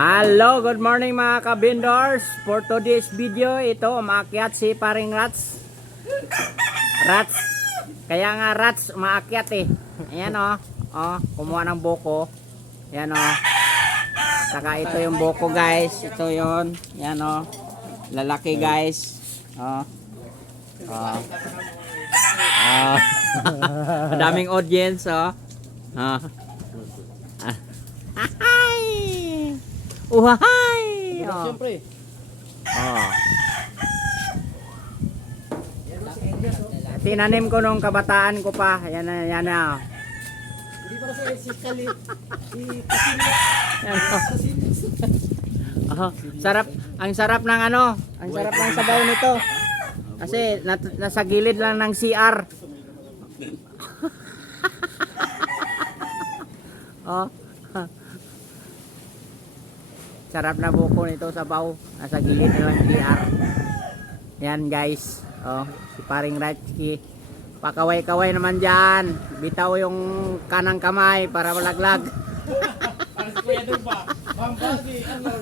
Hello, good morning mga kabindors. For today's video, ito umaakyat si paring Rats. Rats. Kaya nga Rats umaakyat eh. Ayan o. Oh, kumuha ng buko. Ayan o. Saka ito yung buko guys. Ito yun. Ayan o. Lalaki guys. Oh. Oh. Oh. Daming audience oh. Oh. Hi! Uhahay! Oh. Siyempre. Oh. Tinanim ko nung kabataan ko pa. Yan na, yan na. Hindi pa kasi si Kali. Yan, oh. Oh, sarap, ang sarap ng ano, ang sarap ng sabaw nito. Kasi nasa gilid lang ng CR. Oh. Sarap na buko nito sabaw. Nasa gilid na lang CR. Yan guys. Oh, si paring Ratski. Pakaway-kaway naman dyan. Bitaw yung kanang kamay para malaglag. Parang si Kuya Dul pa. Bambagi, ano.